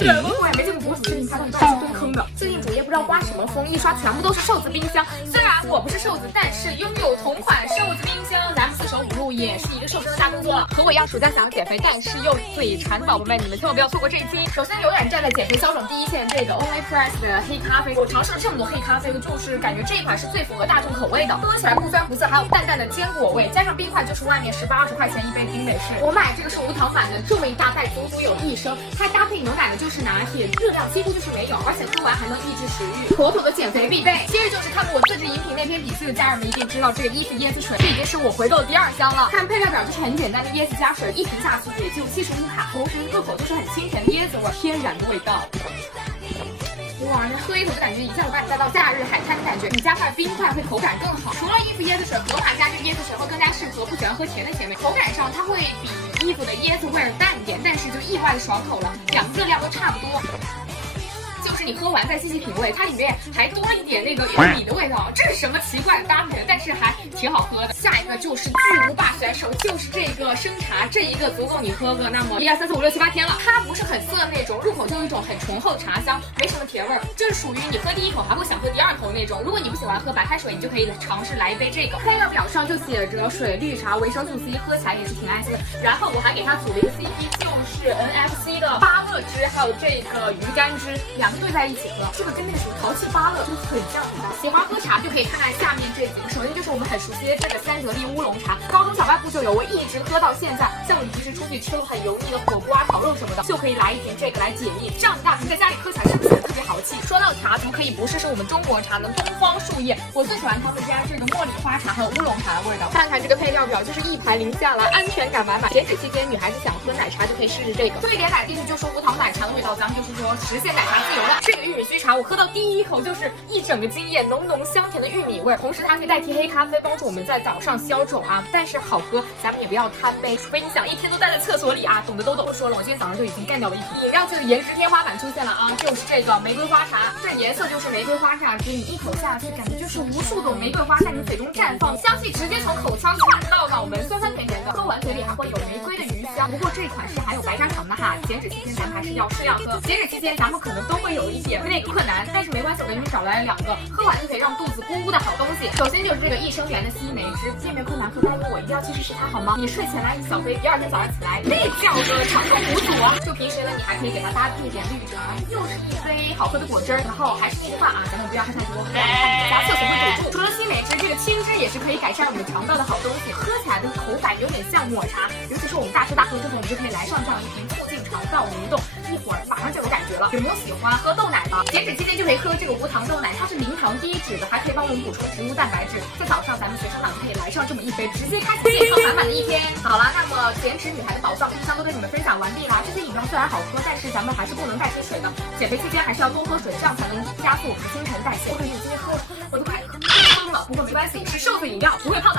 对，我也没见过博主视频拍到一半是蹲坑的。最近主页不知道刮什么风，一刷全部都是瘦子冰箱。虽然我不是瘦子，但是拥有同款瘦子冰箱，咱们四舍五入也是一个瘦身的大工作了。和我一样，暑假想要减肥，但是又嘴馋的宝宝们，你们千万不要错过这一期。首先，永远站在减肥销售第一线，这个 Only Press 的黑咖啡，我尝试了这么多黑咖啡，就是感觉这一款是最符合大众口味的，喝起来不酸不涩，还有淡淡的坚果味，加上冰块就是外面18-20块钱一杯的冰美式。我买这个是无糖版的，这么一大袋足足有1升，它搭配牛奶的就是拿铁，热量几乎就是没有，而且喝完还能抑制食欲，妥妥的减肥必备。接着就是看过我自制饮品那篇比赛的家人们一定知道，这个伊芙椰子水，这已经是我回购的第2箱了。看配料表就是很简单的椰子加水，一瓶下去也就75卡，同时入口就是很清甜的椰子味，天然的味道。哇，那喝一口就感觉一下子把你带到假日海滩的感觉，你加块冰块会口感更好。除了伊芙椰子水，盒马家这个椰子水会更加适合不喜欢喝甜的姐妹，口感上它会比伊芙的椰子味淡一点，但是就意外的爽口了，两个热量都差不多。就是你喝完再细细品味，它里面还多了一点那个玉米的味道，这是什么奇怪的搭配？但是还挺好喝的。下一个就是巨无霸选手，就是这个生茶，这一个足够你喝个那么1、2、3、4、5、6、7、8天了。它不是很涩那种，入口就有一种很醇厚的茶香，没什么甜味儿，就是属于你喝第1口还会想喝第2口那种。如果你不喜欢喝白开水，你就可以尝试来一杯这个。配料表上就写着水、绿茶、维生素 C， 喝起来也是挺安心的。然后我还给它组了一个 CP， 就是 NFC 的芭乐汁，还有这个鱼肝汁，两个兑在一起喝，这个跟那个什么淘气芭乐就很像。喜欢喝茶就可以看看下面这几个，首先就是我们很熟悉的这个三得利乌龙茶，高中小卖部就有，我一直喝到现在。像我平时出去吃了很油腻的火锅啊、烤肉什么的，就可以来一瓶这个来解腻，这样一大瓶在家里喝起来是不是特别豪气？说到茶，怎么可以不试试我们中国茶呢？东方树叶，我最喜欢他们家这个茉莉花茶还有乌龙茶的味道。看看这个配料表，就是一排零下来，安全感满满。减脂期间，女孩子想喝奶茶就可以试试这个，兑一点奶进去就是无糖奶茶的味道，咱们就是说实现奶茶自由了。这个玉米须茶，我喝到第1口就是一整个惊艳，浓浓香甜的玉米味，同时它可以代替黑咖啡，帮助我们在早上消肿啊。但是好喝，咱们也不要贪杯，除非你想一天都待在厕所里啊，懂的都懂。不说了，我今天早上就已经干掉了一瓶。饮料界的颜值天花板出现了啊，就是这个玫瑰花茶，这颜色就是玫瑰花榨汁，你一口下去，感觉就是无数种玫瑰花在你嘴中绽放，香气直接从口腔传到脑门，酸酸甜甜的，喝完嘴里还会有玫瑰的余香。不过这款是含有白砂糖的哈，减脂期间咱们还是要适量喝。减脂期间咱们可能都会有一点困难，但是没关系，我给你们找来了2个，喝完就可以让肚子咕咕的好东西。首先就是这个益生元的西梅汁，面面困难喝，答应我一定要去试试它好吗？你睡前来一小杯，第2天早上起来那叫个肠胃补足啊！就平时呢，你还可以给它搭配一点绿茶，又是一杯好喝的果汁，然后还是那句话啊，咱们不要喝太多，不然你家厕所会堵住。除了西梅汁，这个青汁也是可以改善我们肠道的好东西，喝起来的口感有点像抹茶，尤其是我们大吃大喝之后，我们就可以来上这样一瓶，促进肠道蠕动，一会儿马上就有感觉了。有没有喜欢喝豆奶的？减脂期间就可以喝这个无糖豆奶，它是0糖低脂的，还可以帮我们补充植物蛋白质。在早上咱们学生党就可以来上这么一杯，直接开启健康满满的一天。好了，那么减脂女孩的宝藏冰箱都跟你们分享完毕啦。这些饮料虽然好喝，但是咱们还是不能代替水的。减肥期间还是要多喝水，这样才能加速我们的新陈代谢。我感觉我今天喝了，我都快喝撑了。不过没关系，是瘦子饮料，不会胖的。